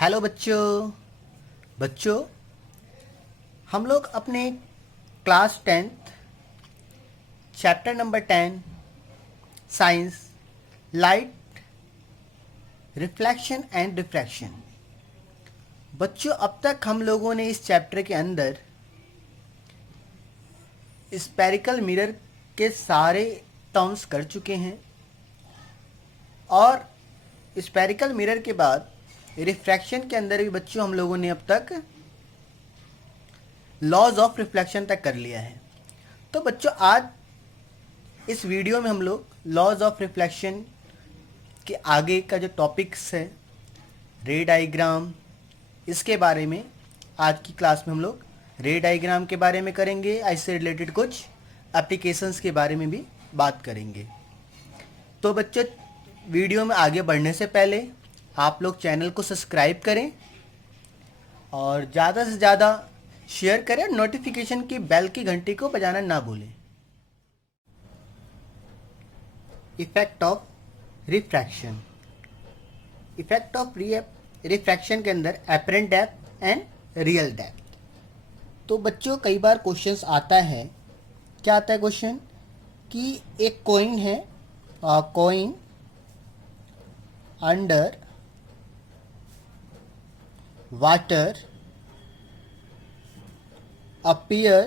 Hello बच्चों। बच्चों, हम लोग अपने class 10th chapter number 10 science light reflection and diffraction. बच्चों, अब तक हम लोगों ने इस चैप्टर के अंदर स्पेरिकल मिरर के सारे टर्म्स कर चुके हैं और स्पेरिकल मिरर के बाद रिफ्रैक्शन के अंदर भी बच्चों हम लोगों ने अब तक लॉज ऑफ रिफ्लेक्शन तक कर लिया है। तो बच्चों, आज इस वीडियो में हम लोग लॉज ऑफ रिफ्लेक्शन के आगे का जो टॉपिक्स है, रे डायग्राम, इसके बारे में आज की क्लास में हम लोग रे डायग्राम के बारे में करेंगे। इससे रिलेटेड कुछ एप्लीकेशंस के बारे में भी बात करेंगे। तो बच्चों, वीडियो में आगे बढ़ने से पहले आप लोग चैनल को सब्सक्राइब करें और ज़्यादा से ज़्यादा शेयर करें और नोटिफिकेशन की बेल की घंटी को बजाना ना भूलें। Effect of refraction. Effect of refraction के अंदर apparent depth and real depth. तो बच्चों, कई बार क्वेश्चंस आता है, क्या आता है क्वेश्चन कि एक कॉइन है, coin under water appear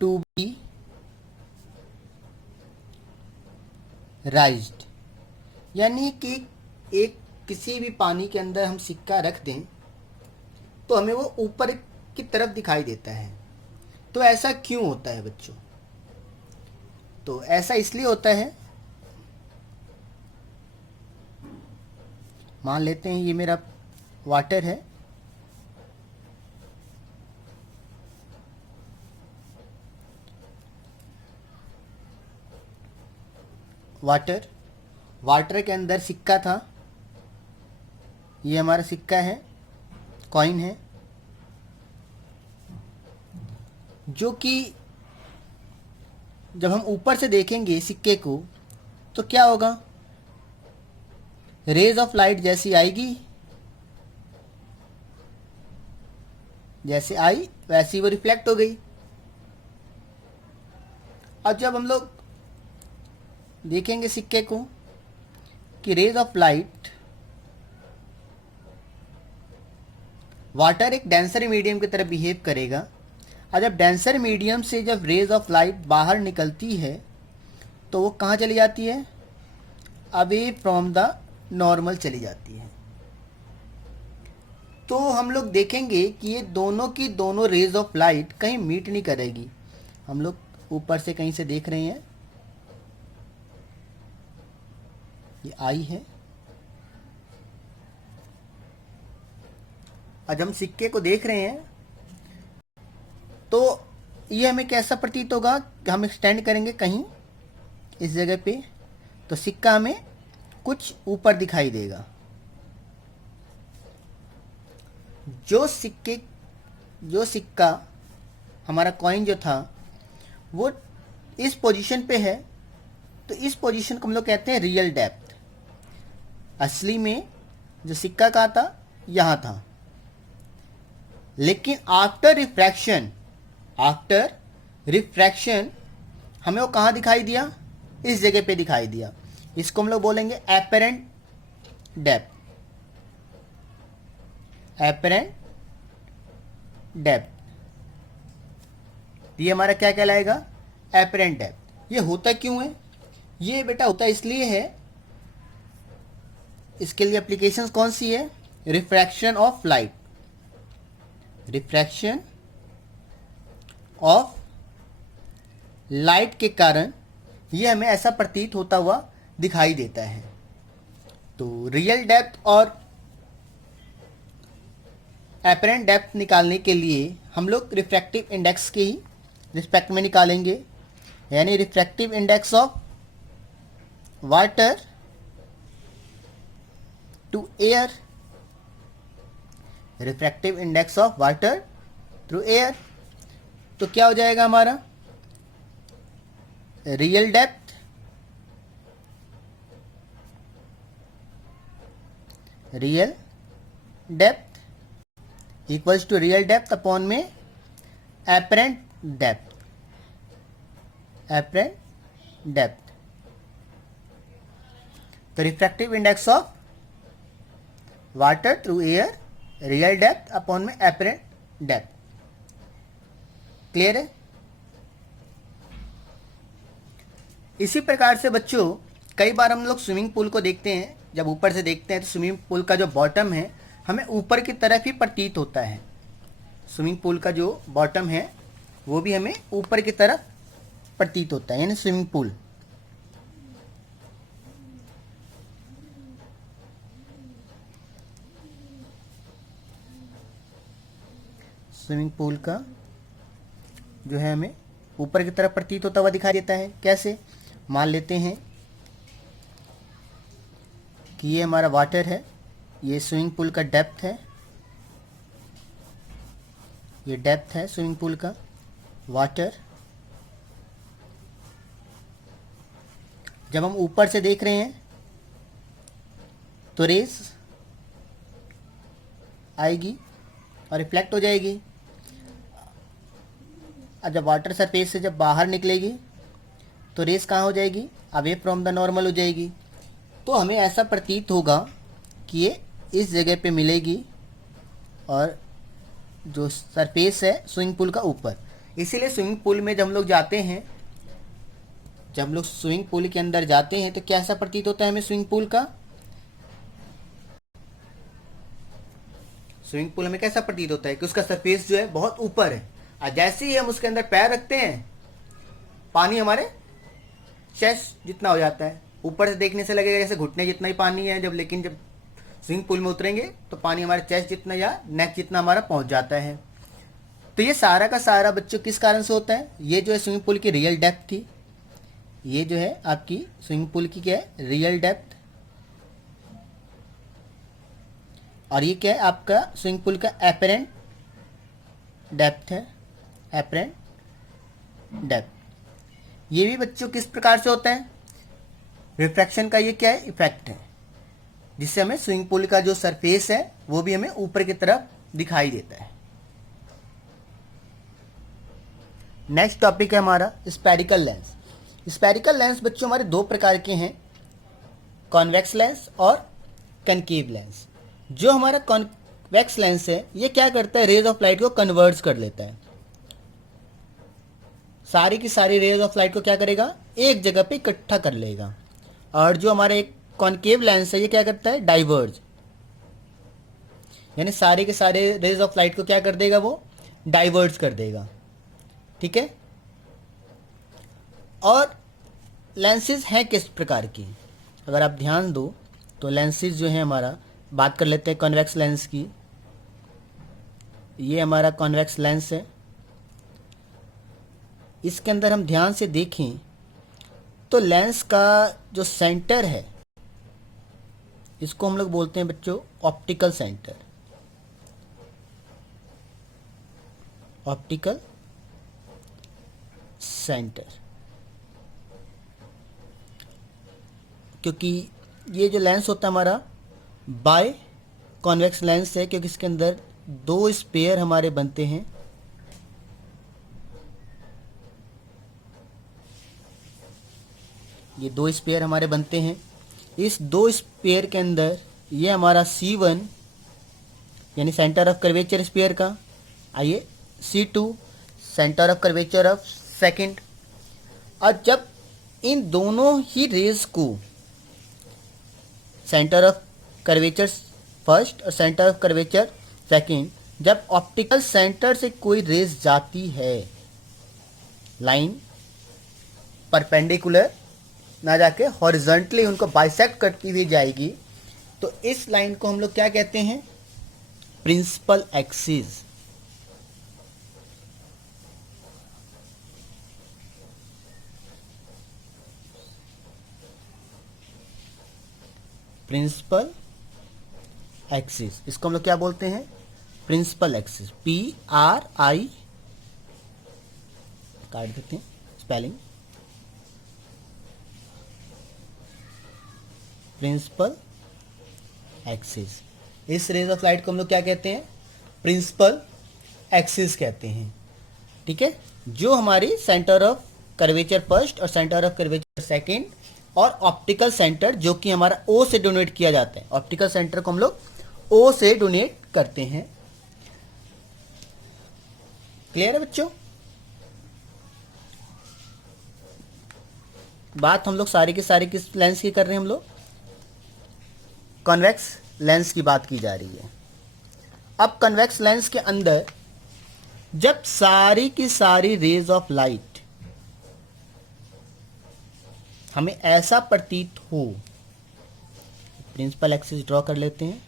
to be raised। यानी कि एक किसी भी पानी के अंदर हम सिक्का रख दें तो हमें वो ऊपर की तरफ दिखाई देता है। तो ऐसा क्यों होता है बच्चों? तो ऐसा इसलिए होता है, मान लेते हैं ये मेरा वाटर है, वाटर के अंदर सिक्का था, ये हमारा सिक्का है, कॉइन है, जो कि जब हम ऊपर से देखेंगे सिक्के को तो क्या होगा, रेज ऑफ लाइट जैसी आएगी, जैसे आई वैसी वो रिफ्लेक्ट हो गई। और जब हम लोग देखेंगे सिक्के को कि रेज ऑफ लाइट, वाटर एक डेंसर मीडियम की तरह बिहेव करेगा, और जब डेंसर मीडियम से जब रेज ऑफ लाइट बाहर निकलती है तो वो कहाँ चली जाती है, अवे फ्रॉम द नॉर्मल चली जाती है। तो हम लोग देखेंगे कि ये दोनों की दोनों रेज ऑफ लाइट कहीं मीट नहीं करेगी। हम लोग ऊपर से कहीं से देख रहे हैं, ये आई है, आज हम सिक्के को देख रहे हैं तो ये हमें कैसा प्रतीत होगा कि हम एक्सटेंड करेंगे कहीं इस जगह पे तो सिक्का हमें कुछ ऊपर दिखाई देगा। जो सिक्का हमारा कॉइन जो था वो इस पोजीशन पे है, तो इस पोजीशन को हम लोग कहते हैं रियल डेप्थ। असली में जो सिक्का का था यहाँ था, लेकिन आफ्टर रिफ्रैक्शन हमें वो कहाँ दिखाई दिया, इस जगह पे दिखाई दिया। इसको हम लोग बोलेंगे एपरेंट डेप्थ। ये हमारा क्या कहलाएगा, एपरेंट डेप्थ। ये होता क्यों है? ये बेटा होता इसलिए है, इसके लिए एप्लीकेशंस कौन सी है, refraction of light. Refraction of light के कारण ये हमें ऐसा प्रतीत होता हुआ दिखाई देता है। तो रियल डेप्थ और एपरेंट डेप्थ निकालने के लिए हम लोग रिफ्रैक्टिव इंडेक्स के ही रिस्पेक्ट में निकालेंगे। यानी refractive index of water to air, refractive index of water through air. तो क्या हो जाएगा हमारा, real depth real depth equals to real depth upon में एपरेंट डेप्थ, एपरेंट डेप्थ। तो refractive index of water through air, real depth upon में apparent depth. Clear है? इसी प्रकार से बच्चों कई बार हम लोग स्विमिंग पूल को देखते हैं, जब ऊपर से देखते हैं तो स्विमिंग पूल का जो बॉटम है हमें ऊपर की तरफ ही प्रतीत होता है। स्विमिंग पूल का जो बॉटम है वो भी हमें ऊपर की तरफ प्रतीत होता है, यानी स्विमिंग पूल। स्विमिंग पूल का जो है हमें ऊपर की तरफ प्रतीत होता हुआ दिखाई देता है। कैसे? मान लेते हैं कि ये हमारा वाटर है, ये स्विमिंग पूल का डेप्थ है, ये डेप्थ है स्विमिंग पूल का वाटर। जब हम ऊपर से देख रहे हैं तो रेस आएगी और रिफ्लेक्ट हो जाएगी, और जब वाटर सरफेस से जब बाहर निकलेगी तो रेस कहाँ हो जाएगी? अवे फ्रॉम द नॉर्मल हो जाएगी। तो हमें ऐसा प्रतीत होगा कि ये इस जगह पे मिलेगी और जो सरफेस है स्विमिंग पूल का ऊपर। इसीलिए स्विमिंग पूल में जब हम लोग जाते हैं, जब हम लोग स्विमिंग पूल के अंदर जाते हैं तो कैसा प्रतीत होता है हमें स्विमिंग पूल का? स्विमिंग पूल में कैसा प्रतीत होता है कि उसका सरफेस जो है बहुत ऊपर है, और जैसे ही हम उसके अंदर पैर रखते हैं पानी हमारे चेस्ट जितना हो जाता है। ऊपर से देखने से लगेगा जैसे घुटने जितना ही पानी है, लेकिन जब स्विमिंग पूल में उतरेंगे तो पानी हमारे चेस्ट जितना या नेक जितना हमारा पहुंच जाता है। तो ये सारा का सारा बच्चों किस कारण से होता है? ये जो है स्विमिंग पूल की रियल डेप्थ थी, ये जो है आपकी स्विमिंग पूल की क्या है? Real depth. और ये क्या है? आपका स्विमिंग पूल का एपरेंट डेप्थ है, एपरेंट डेप्थ। ये भी बच्चों किस प्रकार से होता है? रिफ्रैक्शन का ये क्या है? इफेक्ट है, जिससे हमें स्विमिंग पूल का जो सरफेस है वो भी हमें ऊपर की तरफ दिखाई देता है। नेक्स्ट टॉपिक है हमारा स्फेरिकल लेंस। स्फेरिकल लेंस बच्चों हमारे दो प्रकार के हैं, कॉन्वेक्स लेंस और कनकेव लेंस। जो हमारा कॉन्वेक्स लेंस है ये क्या करता है? रेज ऑफ लाइट को कन्वर्ट्स कर लेता है। सारी की सारी रेज ऑफ लाइट को क्या करेगा? एक जगह पे इकट्ठा कर लेगा। और जो हमारा एक कॉनकेव लेंस है ये क्या करता है? डाइवर्ज, यानी सारे के सारे रेज ऑफ लाइट को क्या कर देगा? वो डाइवर्ज कर देगा। ठीक है? और लेंसेज हैं किस प्रकार की? अगर आप ध्यान दो तो लेंसेज जो है हमारा, बात कर लेते हैं कॉन्वेक्स लेंस की। ये हमारा कॉन्वेक्स लेंस है, इसके अंदर हम ध्यान से देखें तो लेंस का जो सेंटर है इसको हम लोग बोलते हैं बच्चों ऑप्टिकल सेंटर, ऑप्टिकल सेंटर। क्योंकि ये जो लेंस होता है हमारा बाय कॉन्वेक्स लेंस है, क्योंकि इसके अंदर दो स्पेयर हमारे बनते हैं। ये दो स्पेयर हमारे बनते हैं। इस दो स्पेयर के अंदर ये हमारा C1 यानी सेंटर ऑफ कर्वेचर स्पेयर का, आइए C2 centre of curvature of second. और जब इन दोनों ही रेज को, सेंटर ऑफ कर्वेचर फर्स्ट और सेंटर ऑफ कर्वेचर सेकंड, जब ऑप्टिकल सेंटर से कोई रेज जाती है, लाइन परपेंडिकुलर ना जाके हॉरिजॉन्टली उनको बाइसेक्ट करती हुई जाएगी, तो इस लाइन को हम लोग क्या कहते हैं? Principal axis. प्रिंसिपल एक्सिस, इसको हम लोग क्या बोलते हैं? Principal axis. PRI काट देते हैं स्पेलिंग, प्रिंसिपल एक्सिस। इस रेज ऑफ लाइट को हम लोग क्या कहते हैं? प्रिंसिपल एक्सिस कहते हैं। ठीक है, जो हमारी सेंटर ऑफ कर्वेचर फर्स्ट और सेंटर ऑफ कर्वेचर सेकंड और ऑप्टिकल सेंटर जो कि हमारा ओ से डोनेट किया जाता है, ऑप्टिकल सेंटर को हम लोग ओ से डोनेट करते हैं। क्लियर है बच्चों? बात हम लोग सारी की सारी किस लेंस की कर रहे हैं? हम लोग कॉन्वेक्स लेंस की बात की जा रही है। अब कॉन्वेक्स लेंस के अंदर जब सारी की सारी रेज ऑफ लाइट हमें ऐसा प्रतीत हो, प्रिंसिपल एक्सिस ड्रॉ कर लेते हैं।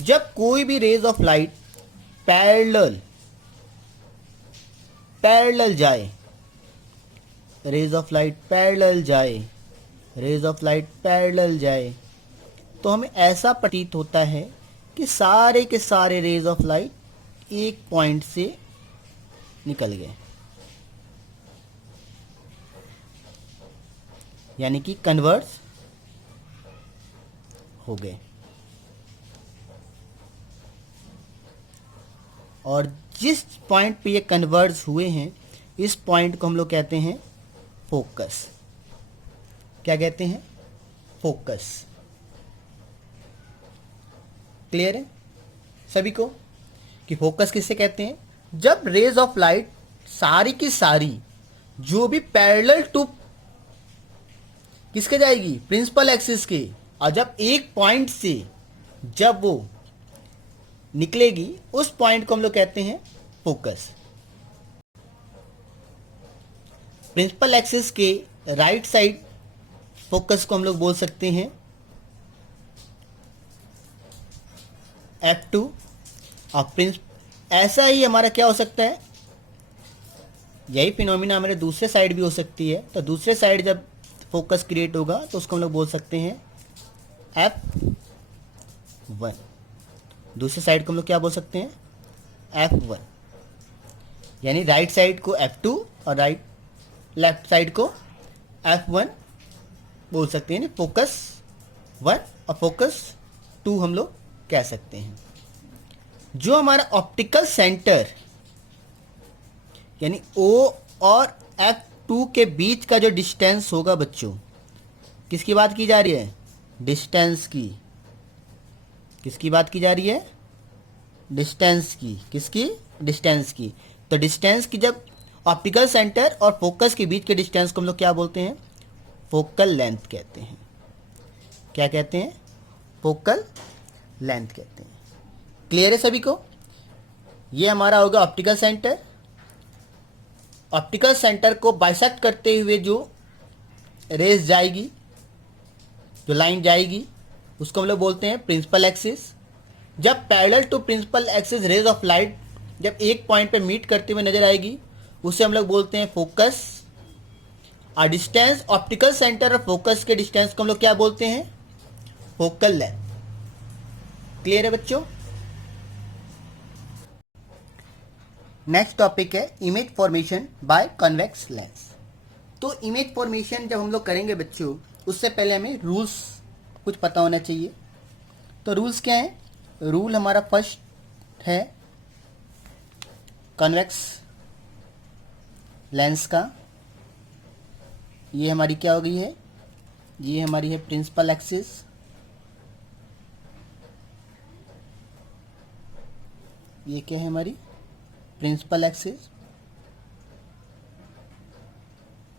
जब कोई भी रेज ऑफ लाइट पैरेलल जाए, रेज ऑफ लाइट पैरेलल जाए, रेज ऑफ लाइट पैरेलल जाए, तो हमें ऐसा प्रतीत होता है कि सारे के सारे रेज ऑफ लाइट एक पॉइंट से निकल गए, यानी कि कन्वर्स हो गए। और जिस पॉइंट पे ये कन्वर्ज हुए हैं, इस पॉइंट को हम लोग कहते हैं फोकस। क्या कहते हैं? फोकस। क्लियर है सभी को कि फोकस किसे कहते हैं? जब रेज ऑफ लाइट सारी की सारी जो भी पैरेलल टू किसके जाएगी? प्रिंसिपल एक्सिस के, और जब एक पॉइंट से जब वो निकलेगी, उस पॉइंट को हम लोग कहते हैं फोकस। प्रिंसिपल एक्सिस के राइट साइड फोकस को हम लोग बोल सकते हैं F2। और ऐसा ही हमारा क्या हो सकता है? यही फिनोमिना हमारे दूसरे साइड भी हो सकती है। तो दूसरे साइड जब फोकस क्रिएट होगा तो उसको हम लोग बोल सकते हैं F1। दूसरे साइड को हम लोग क्या बोल सकते हैं? F1। यानी राइट साइड को F2 और लेफ्ट साइड को F1 बोल सकते हैं। फोकस 1 और फोकस 2 हम लोग कह सकते हैं। जो हमारा ऑप्टिकल सेंटर यानी O और F2 के बीच का जो डिस्टेंस होगा बच्चों, किसकी बात की जा रही है? डिस्टेंस की। किसकी बात की जा रही है? डिस्टेंस की। किसकी? डिस्टेंस की। तो डिस्टेंस की जब ऑप्टिकल सेंटर और फोकस के बीच के डिस्टेंस को हम लोग क्या बोलते हैं? फोकल लेंथ कहते हैं। क्या कहते हैं? फोकल लेंथ कहते हैं। क्लियर है सभी को? ये हमारा होगा ऑप्टिकल सेंटर। ऑप्टिकल सेंटर को बाइसेक्ट करते हुए जो रेज जाएगी, जो लाइन जाएगी, उसको हम लोग बोलते हैं प्रिंसिपल एक्सिस। जब parallel to principal axis rays of light जब एक पॉइंट पे मीट करते हुए नजर आएगी, उसे हम लोग बोलते हैं फोकस। और डिस्टेंस ऑप्टिकल सेंटर और फोकस के डिस्टेंस को हम लोग क्या बोलते हैं? Focal length. क्लियर है बच्चों? नेक्स्ट टॉपिक है image formation by convex lens. तो इमेज फॉर्मेशन जब हम लोग करेंगे बच्चों, उससे पहले हमें रूल्स कुछ पता होना चाहिए। तो रूल्स क्या है? रूल हमारा फर्स्ट है कॉन्वेक्स लेंस का। ये हमारी क्या हो गई है? ये हमारी है प्रिंसिपल एक्सिस। ये क्या है हमारी? Principal axis.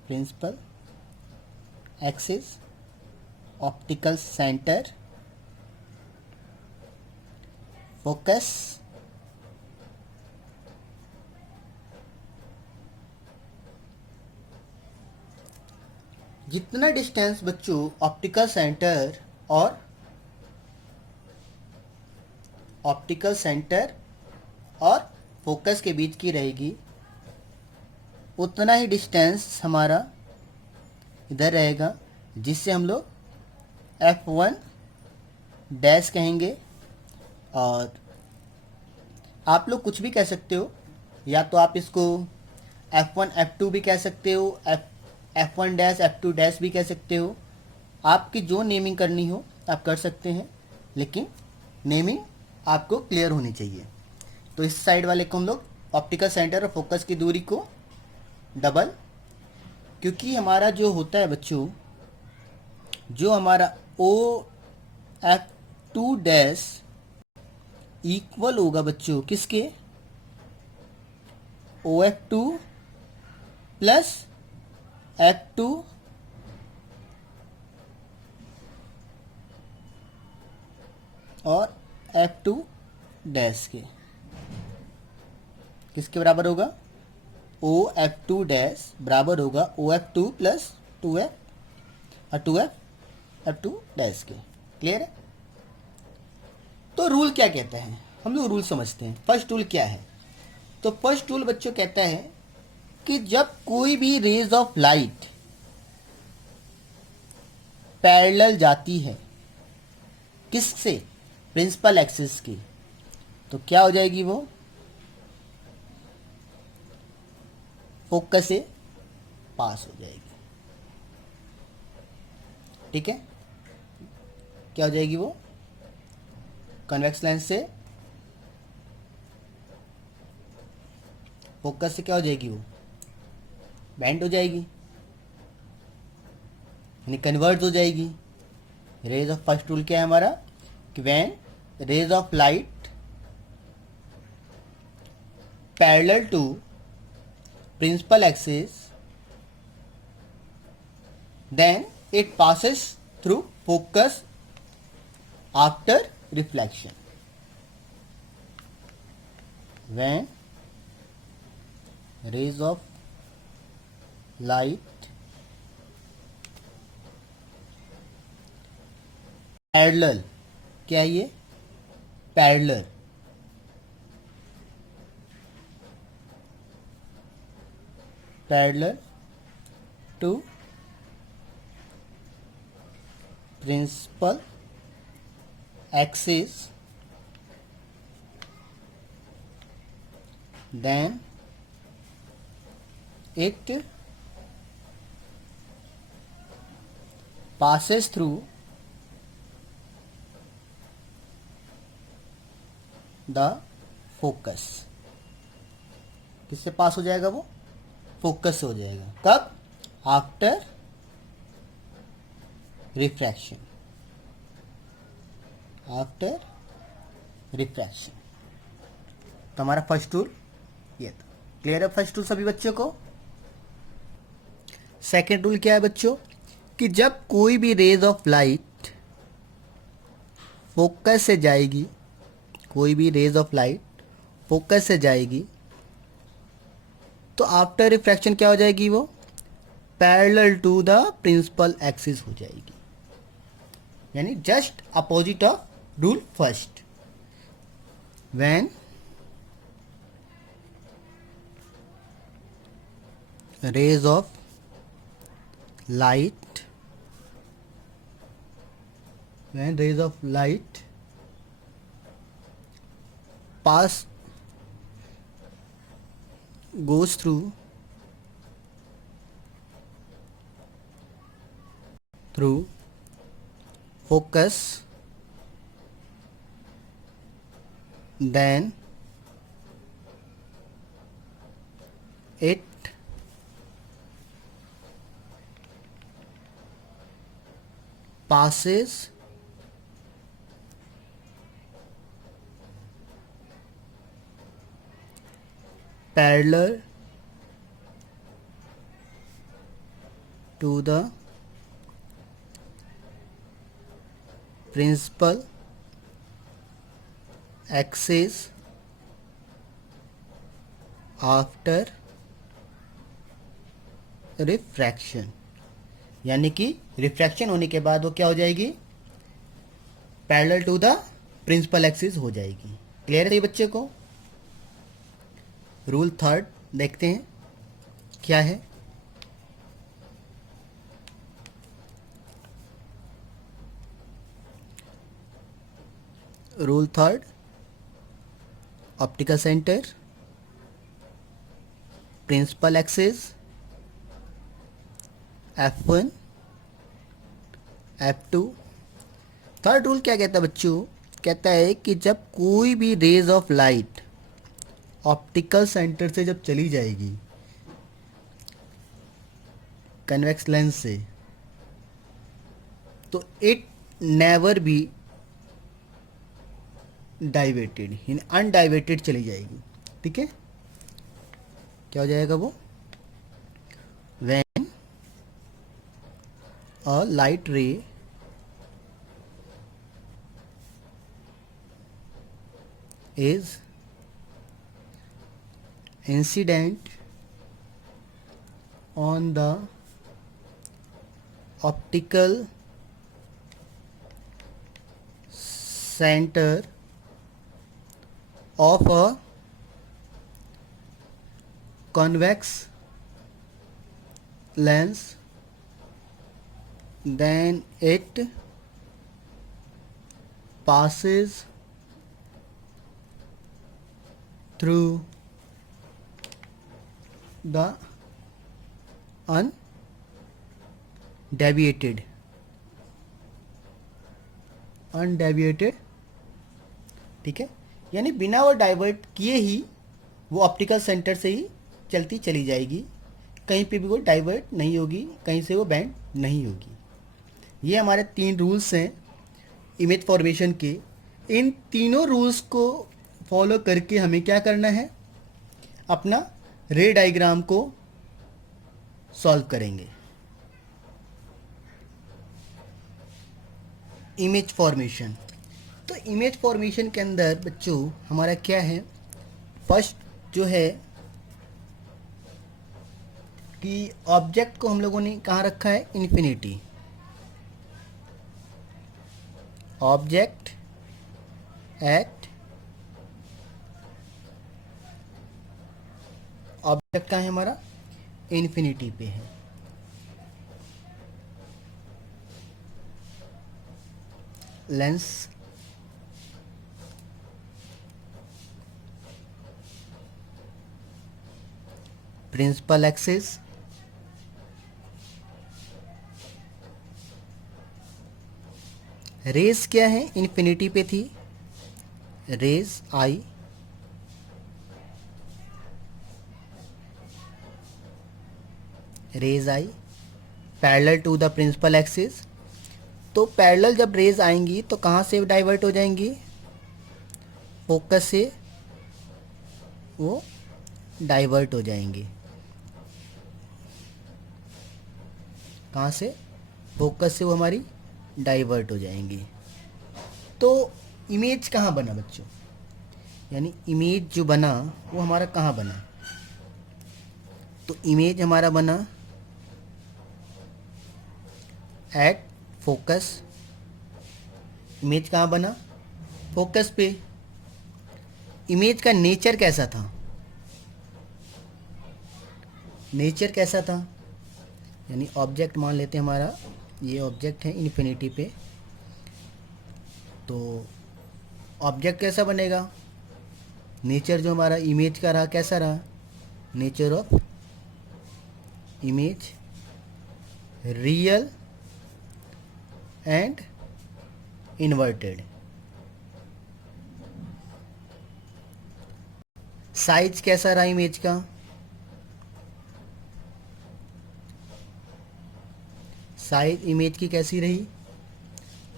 Principal axis, optical centre, focus, जितना डिस्टेंस बच्चों ऑप्टिकल सेंटर और फोकस के बीच की रहेगी, उतना ही डिस्टेंस हमारा इधर रहेगा, जिससे हम लोग F1 डैश कहेंगे। और आप लोग कुछ भी कह सकते हो, या तो आप इसको F1 F2 भी कह सकते हो, F1 डैश F2 डैश भी कह सकते हो। आपकी जो नेमिंग करनी हो आप कर सकते हैं, लेकिन नेमिंग आपको क्लियर होनी चाहिए। तो इस साइड वाले को हम लोग ऑप्टिकल सेंटर और फोकस की दूरी को डबल, क्योंकि हमारा जो होता है बच्चों, जो हमारा O F two dash equal होगा बच्चों किसके, O F two plus F two और एफ टू डैश के। किसके बराबर होगा, ओ एफ टू डैश बराबर होगा O F two plus two F और टू एफ टू डैश के। क्लियर है। तो रूल क्या कहता है, हम लोग रूल समझते हैं। फर्स्ट रूल क्या है, तो फर्स्ट रूल बच्चों कहता है कि जब कोई भी रेज ऑफ लाइट पैरेलल जाती है किससे, प्रिंसिपल एक्सिस की, तो क्या हो जाएगी वो, फोकस से पास हो जाएगी। ठीक है, क्या हो जाएगी वो, कन्वेक्स लेंस से फोकस से क्या हो जाएगी वो, बेंड हो जाएगी, यानी कन्वर्ट हो जाएगी। रेज ऑफ फर्स्ट रूल क्या है हमारा, कि when rays of light parallel to principal axis then it passes through focus after reflection. When rays of light parallel, क्या है ये, parallel parallel to principal axis then it passes through the focus। किससे पास हो जाएगा वो, focus से हो जाएगा। कब, आफ्टर रिफ्रैक्शन, आफ्टर रिफ्रैक्शन। तो हमारा फर्स्ट रूल ये था। क्लियर है फर्स्ट रूल सभी बच्चों को। सेकेंड रूल क्या है बच्चों, कि जब कोई भी रेज ऑफ लाइट फोकस से जाएगी, कोई भी रेज ऑफ लाइट फोकस से जाएगी, तो आफ्टर रिफ्रैक्शन क्या हो जाएगी वो, parallel to the principal axis हो जाएगी, यानी just opposite of rule first. When rays of light, when rays of light pass, goes through focus, then it passes parallel to the principal axis after refraction, यानी कि refraction होने के बाद वो क्या हो जाएगी, parallel to the principal axis हो जाएगी। क्लियर है ये बच्चे को। रूल थर्ड देखते हैं क्या है। Rule third, optical centre, principal axis F1 F2 third rule क्या कहता है बच्चों? कहता है कि जब कोई भी rays of light optical centre से जब चली जाएगी कन्वेक्स लेंस से, तो इट नेवर बी डाइवेटेड, यानी अनडाइवेटेड चली जाएगी। ठीक है, क्या हो जाएगा वो? व्हेन अ लाइट रे is incident on the optical center of a convex lens, then it passes through the undeviated ठीक है, यानी बिना वो डाइवर्ट किए ही वो ऑप्टिकल सेंटर से ही चलती चली जाएगी, कहीं पे भी वो डाइवर्ट नहीं होगी, कहीं से वो बैंड नहीं होगी। ये हमारे 3 रूल्स हैं इमेज फॉर्मेशन के। इन तीनों रूल्स को फॉलो करके हमें क्या करना है? अपना रे डायग्राम को सॉल्व करेंगे। इमेज फॉर्मेशन, तो इमेज फॉर्मेशन के अंदर बच्चों हमारा क्या है? फर्स्ट जो है कि ऑब्जेक्ट को हम लोगों ने कहाँ रखा है? इन्फिनिटी। ऑब्जेक्ट एट, ऑब्जेक्ट कहाँ है हमारा? इन्फिनिटी पे है। लेंस प्रिंसिपल एक्सिस, रेज क्या है? इन्फिनिटी पे थी, रेज आई, रेज आई parallel to the principal axis. तो पैरेलल जब रेज आएंगी तो कहाँ से डाइवर्ट हो जाएंगी? फोकस से वो डाइवर्ट हो जाएंगी। कहाँ से? फोकस से वो हमारी डाइवर्ट हो जाएंगी। तो इमेज कहाँ बना बच्चों? यानी इमेज जो बना वो हमारा कहाँ बना? तो इमेज हमारा बना एट फोकस। इमेज कहाँ बना? फोकस पे। इमेज का नेचर कैसा था? नेचर कैसा था? यानी ऑब्जेक्ट मान लेते हैं हमारा, ये ऑब्जेक्ट है इन्फिनिटी पे, तो ऑब्जेक्ट कैसा बनेगा? नेचर जो हमारा इमेज का रहा कैसा रहा? Nature of image real and inverted. Size कैसा रहा इमेज का? साइज इमेज की कैसी रही?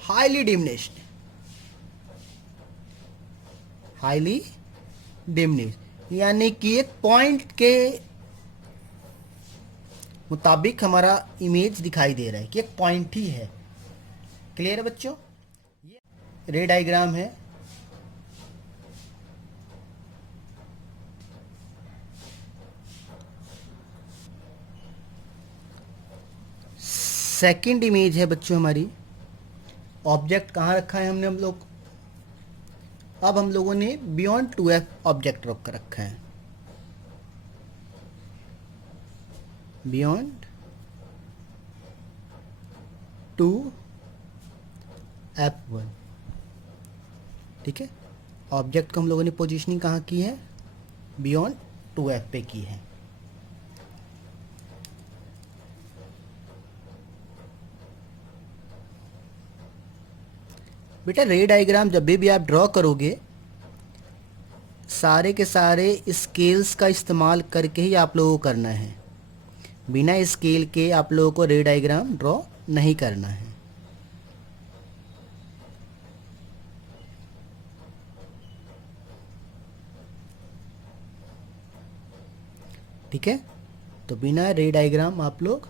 हाईली डिमिनिश्ड, हाईली डिमिनिश्ड, यानी कि एक पॉइंट के मुताबिक हमारा इमेज दिखाई दे रहा है कि एक पॉइंट ही है। क्लियर है बच्चों? ये रे डायग्राम है। सेकंड इमेज है बच्चों हमारी, ऑब्जेक्ट कहाँ रखा है हमने हम लोग? अब हम लोगों ने बियॉन्ड 2f ऑब्जेक्ट रख कर रखा है, बियॉन्ड 2f1। ठीक है, ऑब्जेक्ट को हम लोगों ने पोजीशनिंग कहाँ की है? बियॉन्ड 2f पे की है। बेटा रे डायग्राम जब भी आप ड्रॉ करोगे सारे के सारे स्केल्स का इस्तेमाल करके ही आप लोगों को करना है। बिना स्केल के आप लोगों को रे डायग्राम ड्रॉ नहीं करना है। ठीक है, तो बिना रे डायग्राम आप लोग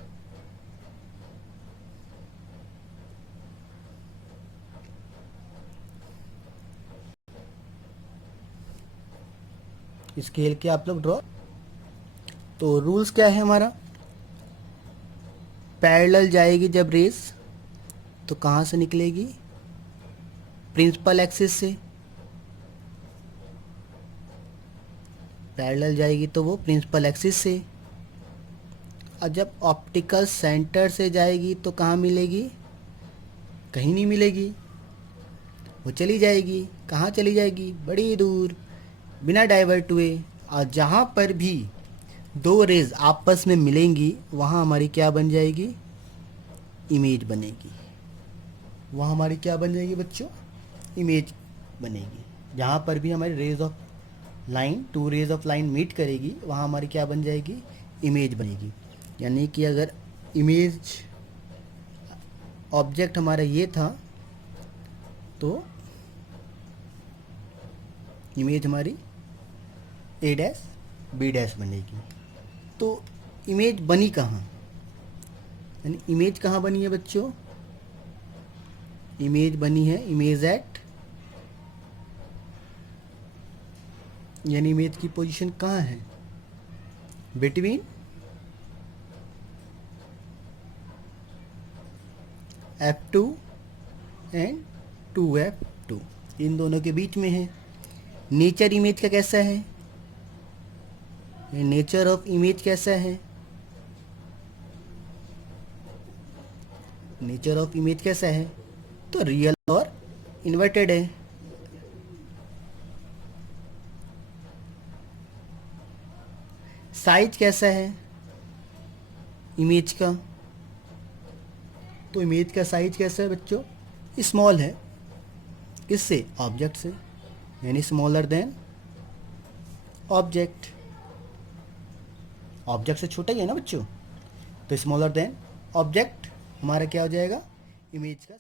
स्केल के आप लोग ड्रॉ। तो रूल्स क्या है हमारा, पैरेलल जाएगी जब रेस तो कहाँ से निकलेगी, प्रिंसिपल एक्सिस से। पैरेलल जाएगी तो वो प्रिंसिपल एक्सिस से। और जब ऑप्टिकल सेंटर से जाएगी तो कहाँ मिलेगी, कहीं नहीं मिलेगी, वो चली जाएगी। कहाँ चली जाएगी, बड़ी दूर, बिना डाइवर्ट हुए। और जहाँ पर भी दो रेज आपस में मिलेंगी वहाँ हमारी क्या बन जाएगी, इमेज बनेगी। वहाँ हमारी क्या बन जाएगी बच्चों, इमेज बनेगी। जहाँ पर भी हमारी rays of line, two rays of line meet करेगी वहाँ हमारी क्या बन जाएगी, इमेज बनेगी। यानी कि अगर इमेज ऑब्जेक्ट हमारा ये था तो इमेज हमारी ए डैश बी डैश बनेगी। तो इमेज बनी कहाँ, यानी इमेज कहाँ बनी है बच्चों, इमेज बनी है इमेज एट, यानी इमेज की पोजीशन कहाँ है, बिटवीन F2 एंड 2F2, इन दोनों के बीच में है। नेचर इमेज का कैसा है, नेचर ऑफ इमेज कैसा है, नेचर ऑफ इमेज कैसा है, तो रियल और इन्वर्टेड है। साइज कैसा है इमेज का, तो इमेज का साइज कैसा है बच्चों, स्मॉल है। किससे, ऑब्जेक्ट से, यानी स्मॉलर देन ऑब्जेक्ट। ऑब्जेक्ट से छोटा ही है ना बच्चों, तो स्मॉलर देन ऑब्जेक्ट हमारा क्या हो जाएगा, इमेज का